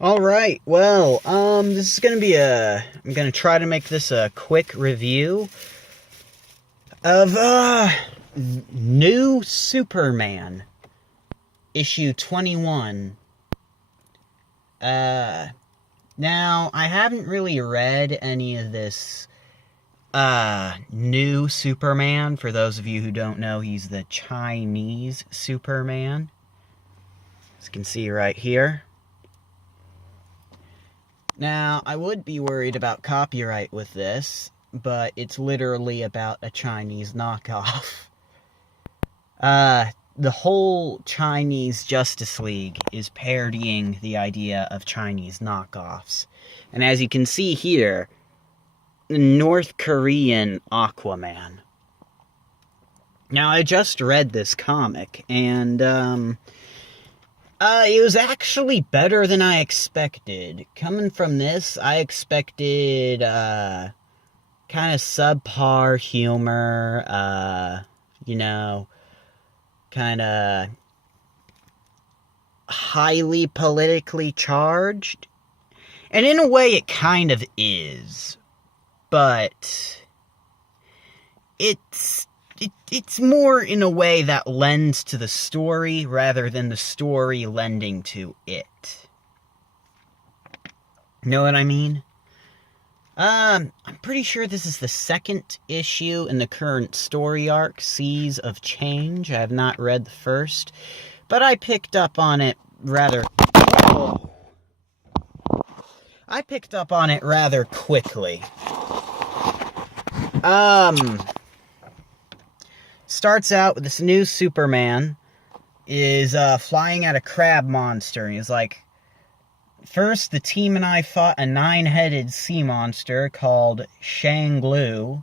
Alright, well, this is gonna be I'm gonna try to make this a quick review of, New Superman, issue 21. Now, I haven't really read any of this, New Superman. For those of you who don't know, he's the Chinese Superman. As you can see right here. Now, I would be worried about copyright with this, but it's literally about a Chinese knockoff. The whole Chinese Justice League is parodying the idea of Chinese knockoffs. And as you can see here, the North Korean Aquaman. Now, I just read this comic, and, it was actually better than I expected. Coming from this, I expected, kind of subpar humor, kind of highly politically charged. And in a way, it kind of is. But it's more in a way that lends to the story rather than the story lending to it. Know what I mean? I'm pretty sure this is the second issue in the current story arc, Seas of Change. I have not read the first, but I picked up on it rather quickly. Starts out with this new Superman is flying at a crab monster. He's like, first, the team and I fought a 9-headed sea monster called Shanglu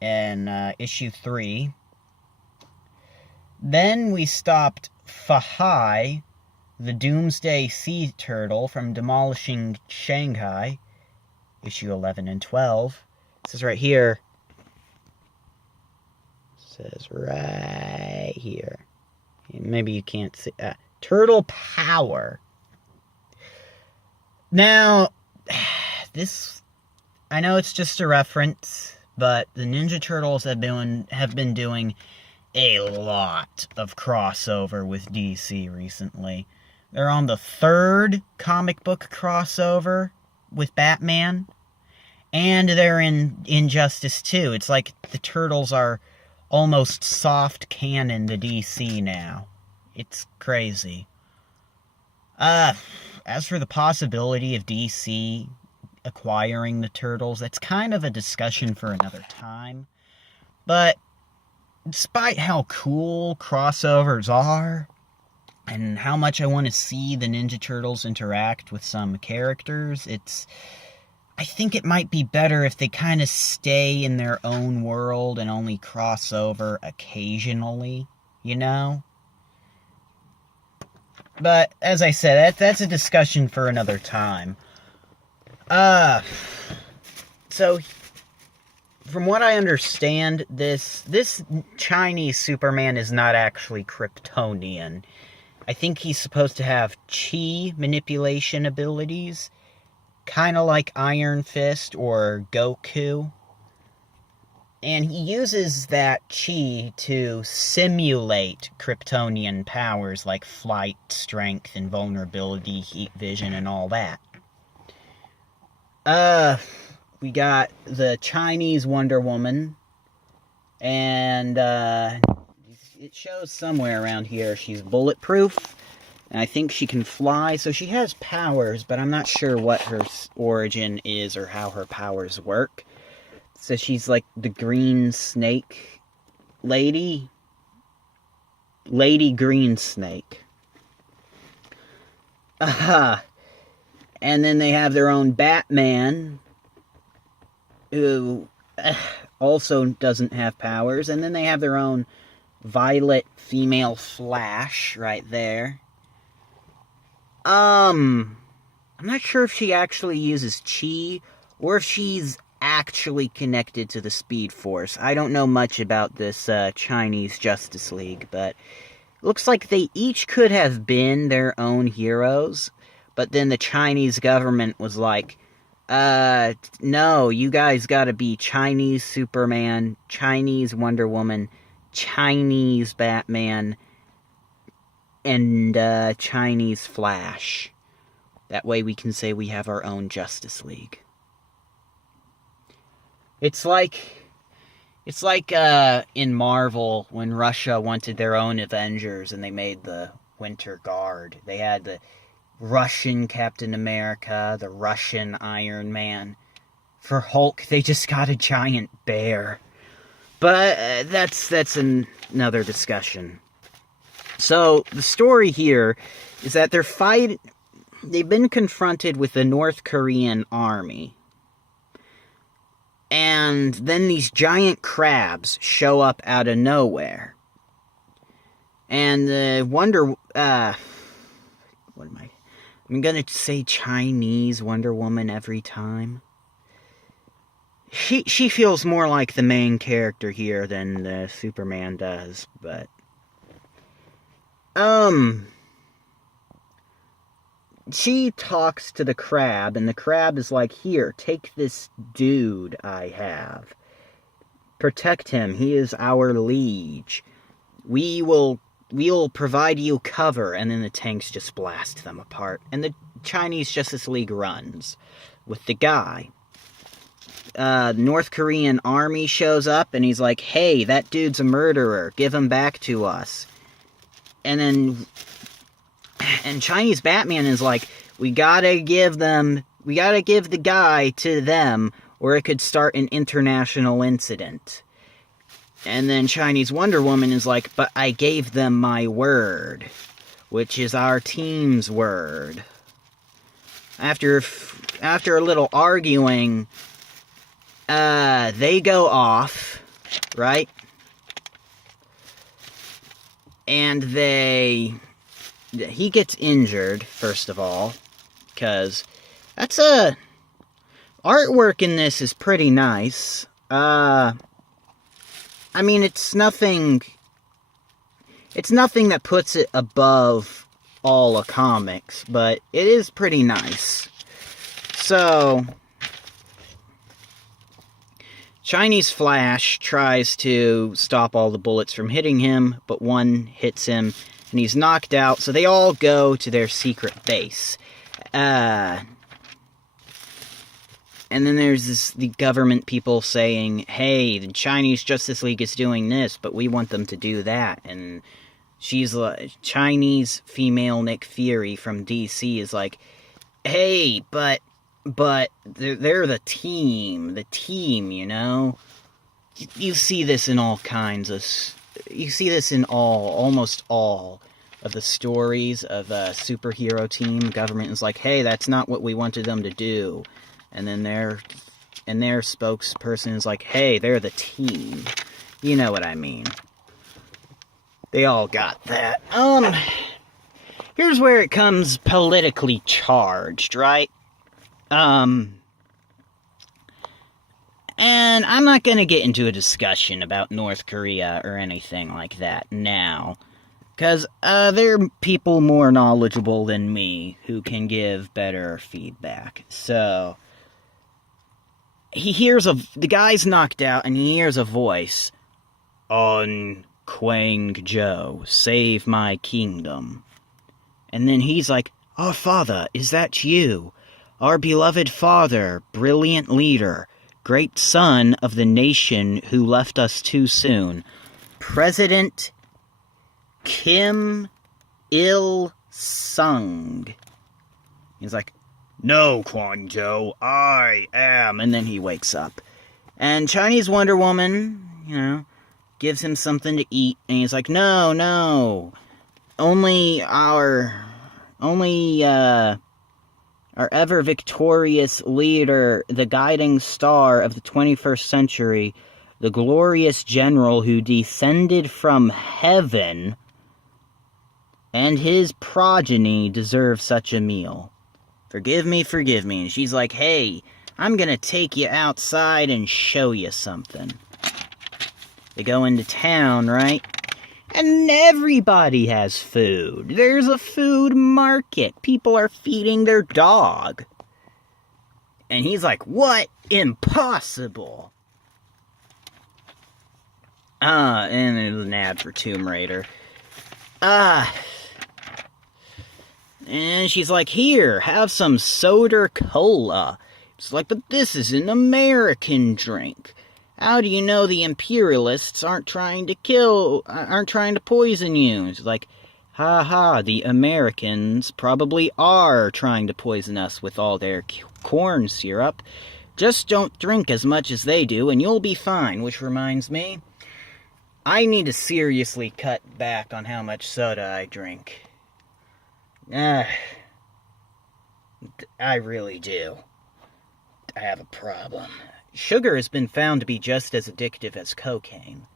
in issue 3. Then we stopped Fahai, the doomsday sea turtle, from demolishing Shanghai, issue 11 and 12. This is right here. It says right here. Maybe you can't see. Turtle Power. Now, this, I know it's just a reference, but the Ninja Turtles have been doing a lot of crossover with DC recently. They're on the 3rd comic book crossover with Batman, and they're in Injustice 2. It's like the Turtles are almost soft canon to DC now. It's crazy. As for the possibility of DC acquiring the Turtles, that's kind of a discussion for another time. But despite how cool crossovers are, and how much I want to see the Ninja Turtles interact with some characters, I think it might be better if they kind of stay in their own world and only cross over occasionally, you know? But, as I said, that's a discussion for another time. So, from what I understand, this Chinese Superman is not actually Kryptonian. I think he's supposed to have chi manipulation abilities, kind of like Iron Fist or Goku. And he uses that chi to simulate Kryptonian powers like flight, strength, invulnerability, heat vision, and all that. We got the Chinese Wonder Woman, and it shows somewhere around here she's bulletproof, and I think she can fly, so she has powers, but I'm not sure what her origin is or how her powers work. So she's like the green snake lady. Lady Green Snake. Aha. And then they have their own Batman, who also doesn't have powers. And then they have their own Violet female Flash right there. I'm not sure if she actually uses chi or if she's actually connected to the Speed Force. I don't know much about this Chinese Justice League, but looks like they each could have been their own heroes, But then the Chinese government was like, no, you guys gotta be Chinese Superman, Chinese Wonder Woman, Chinese Batman, and Chinese Flash. That way we can say we have our own Justice League. It's like in Marvel when Russia wanted their own Avengers and they made the Winter Guard. They had the Russian Captain America, the Russian Iron Man. For Hulk, they just got a giant bear. But that's another discussion. So the story here is that they've been confronted with the North Korean army. And then these giant crabs show up out of nowhere. And the I'm gonna say Chinese Wonder Woman every time. She feels more like the main character here than Superman does, but she talks to the crab, and the crab is like, here, take this dude I have. Protect him. He is our liege. We'll provide you cover. And then the tanks just blast them apart. And the Chinese Justice League runs with the guy. North Korean army shows up, and he's like, hey, that dude's a murderer. Give him back to us. And Chinese Batman is like, we gotta give the guy to them, or it could start an international incident. And then Chinese Wonder Woman is like, but I gave them my word, which is our team's word. After a little arguing, they go off, right? And he gets injured, first of all, because artwork in this is pretty nice. I mean, it's nothing that puts it above all of comics, but it is pretty nice. So, Chinese Flash tries to stop all the bullets from hitting him, but one hits him, and he's knocked out, so they all go to their secret base. And then there's the government people saying, hey, the Chinese Justice League is doing this, but we want them to do that. And she's like, Chinese female Nick Fury from DC is like, hey, but they're the team, you know? You see this in all kinds of... You see this in almost all of the stories of a superhero team. Government is like, hey, that's not what we wanted them to do. And then their spokesperson is like, hey, they're the team. You know what I mean. They all got that. Here's where it comes politically charged, right? And I'm not going to get into a discussion about North Korea or anything like that now. Because there are people more knowledgeable than me who can give better feedback. So, the guy's knocked out and he hears a voice. On Kwang-jo, save my kingdom. And then he's like, our father, is that you? Our beloved father, brilliant leader, great son of the nation who left us too soon, President Kim Il-sung. He's like, no, Kwang-jo, I am. And then he wakes up. And Chinese Wonder Woman, you know, gives him something to eat. And he's like, no. Only our ever victorious leader, the guiding star of the 21st century, the glorious general who descended from heaven, and his progeny deserve such a meal. Forgive me. And she's like, hey, I'm gonna take you outside and show you something. They go into town, right? And everybody has food. There's a food market. People are feeding their dog. And he's like, what? Impossible. And there's an ad for Tomb Raider. And she's like, here, have some soda cola. It's like, but this is an American drink. How do you know the imperialists aren't trying to poison you? It's like, ha ha, the Americans probably are trying to poison us with all their corn syrup. Just don't drink as much as they do and you'll be fine. Which reminds me, I need to seriously cut back on how much soda I drink. I really do. I have a problem. Sugar has been found to be just as addictive as cocaine.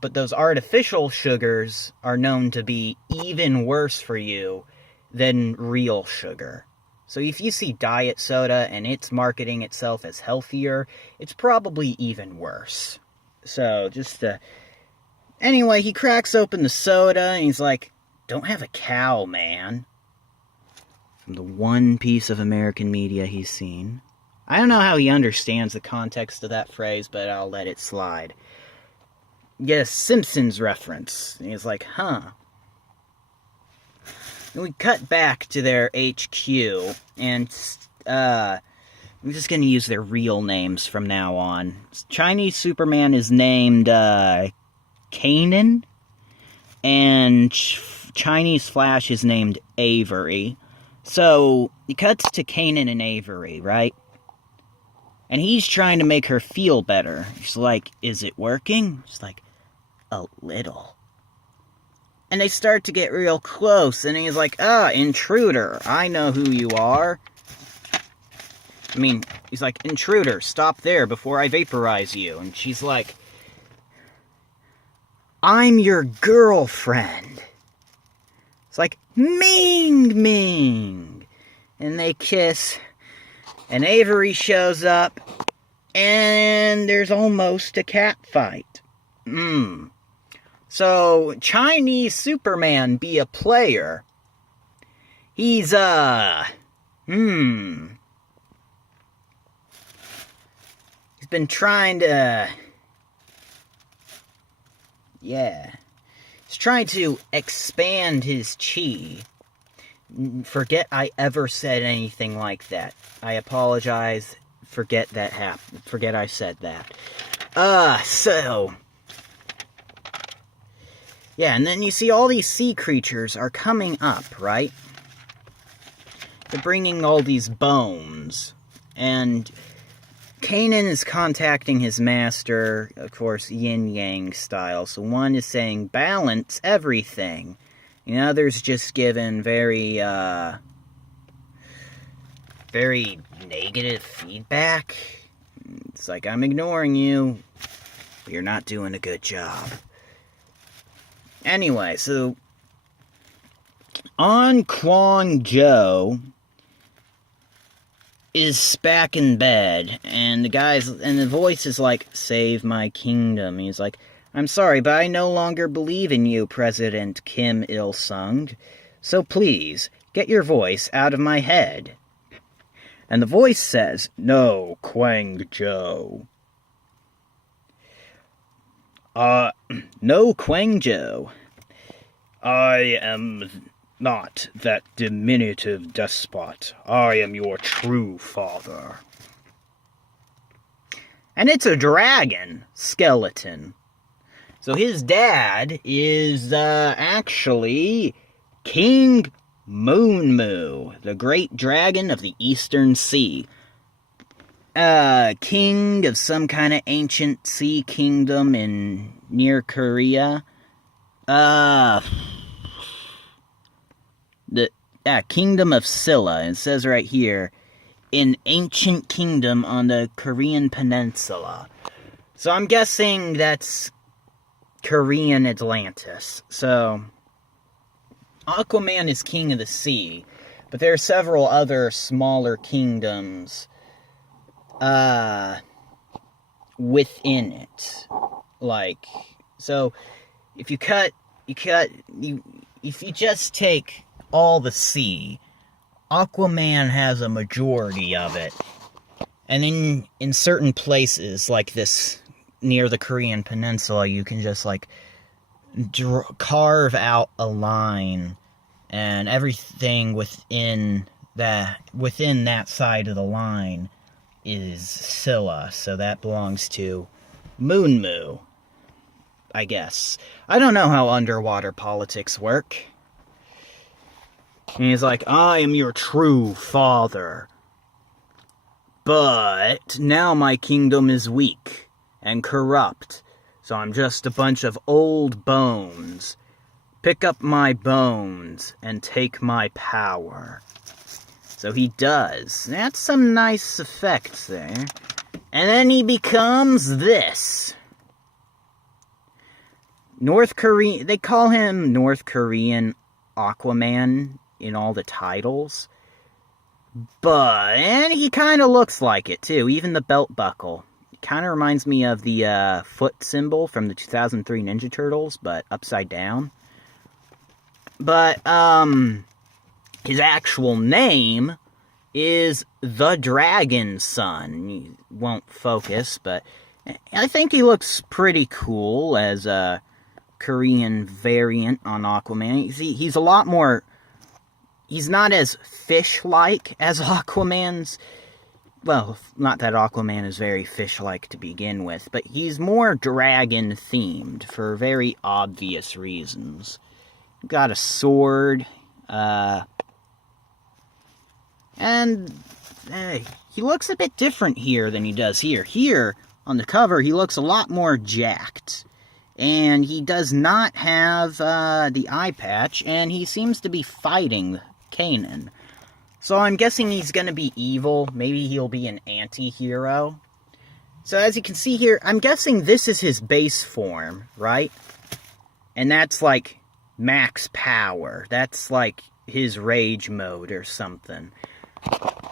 But those artificial sugars are known to be even worse for you than real sugar. So if you see diet soda and it's marketing itself as healthier, it's probably even worse. So anyway, he cracks open the soda and he's like, don't have a cow, man. From the one piece of American media he's seen. I don't know how he understands the context of that phrase, but I'll let it slide. Yes, Simpsons reference. And he's like, huh. And we cut back to their HQ, and I'm just going to use their real names from now on. Chinese Superman is named Kanan, and Chinese Flash is named Avery. So, he cuts to Kanan and Avery, right? And he's trying to make her feel better. She's like, is it working? She's like, a little. And they start to get real close, and he's like, intruder, I know who you are. He's like, intruder, stop there before I vaporize you. And she's like, I'm your girlfriend. It's like, Ming Ming. And they kiss. And Avery shows up, and there's almost a cat fight. So, Chinese Superman be a player. He's, He's been trying to... He's trying to expand his chi. Forget I ever said anything like that. I apologize. Forget that happened. Forget I said that. Yeah, and then you see all these sea creatures are coming up, right? They're bringing all these bones. And Kanan is contacting his master, of course, yin-yang style. So one is saying, balance everything. And the other's just given very negative feedback. It's like, I'm ignoring you, but you're not doing a good job. Anyway, so On Kwang Jo is back in bed, and the voice is like, save my kingdom. He's like, I'm sorry, but I no longer believe in you, President Kim Il-sung. So please, get your voice out of my head. And the voice says, no, Kwang Jo. No, Kwang Jo. I am not that diminutive despot. I am your true father. And it's a dragon skeleton. So his dad is, actually King Moonmoo, the great dragon of the Eastern Sea. King of some kind of ancient sea kingdom near Korea. Kingdom of Silla. It says right here, an ancient kingdom on the Korean peninsula. So I'm guessing that's Korean Atlantis. So Aquaman is king of the sea, but there are several other smaller kingdoms within it. So if you just take all the sea, Aquaman has a majority of it. And in certain places, like this, near the Korean Peninsula, you can just, like, carve out a line, and everything within that side of the line is Scylla, so that belongs to Moonmoo, I guess. I don't know how underwater politics work. And he's like, I am your true father. But now my kingdom is weak and corrupt, so I'm just a bunch of old bones. Pick up my bones and take my power. So he does. That's some nice effects there. And then he becomes this. North Korean, they call him North Korean Aquaman in all the titles. And he kind of looks like it, too. Even the belt buckle. It kind of reminds me of the foot symbol from the 2003 Ninja Turtles, but upside down. But, his actual name is the Dragonson. He won't focus, but I think he looks pretty cool as a Korean variant on Aquaman. See, he's a lot more... He's not as fish-like as Aquaman's... Well, not that Aquaman is very fish-like to begin with, but he's more dragon-themed for very obvious reasons. Got a sword, and he looks a bit different here than he does here. Here, on the cover, he looks a lot more jacked. And he does not have the eye patch, and he seems to be fighting Kanan. So I'm guessing he's going to be evil. Maybe he'll be an anti-hero. So as you can see here, I'm guessing this is his base form, right? And that's like max power. That's like his rage mode or something.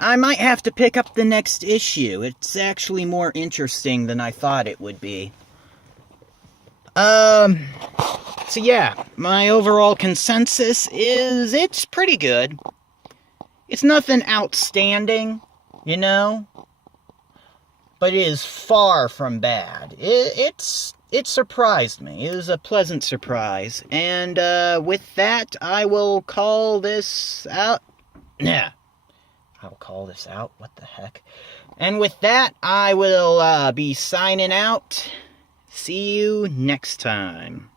I might have to pick up the next issue. It's actually more interesting than I thought it would be. So yeah, my overall consensus is it's pretty good. It's nothing outstanding, you know, but it is far from bad. It surprised me. It was a pleasant surprise. And with that, I will call this out. Yeah, I'll call this out. What the heck? And with that, I will be signing out. See you next time.